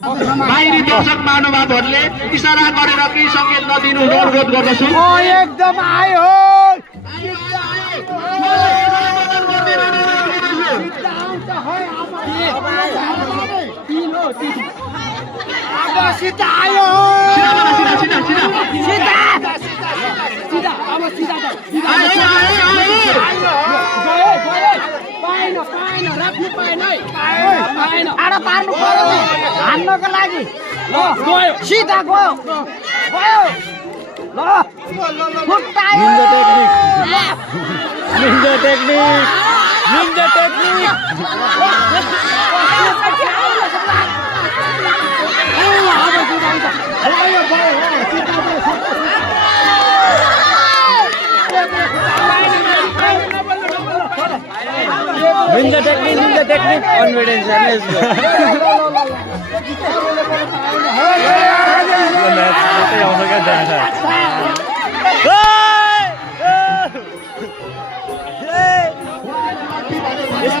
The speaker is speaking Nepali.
बाहिरी दर्शक महानुभावहरूले इशारा गरेर केही सङ्केत नदिनु अनुरोध गर्दछु। एकदम आयो सीधा आयो हान्नको लागि सिधा गयो निन्जा टेक्निक कॉन्फिडेंस है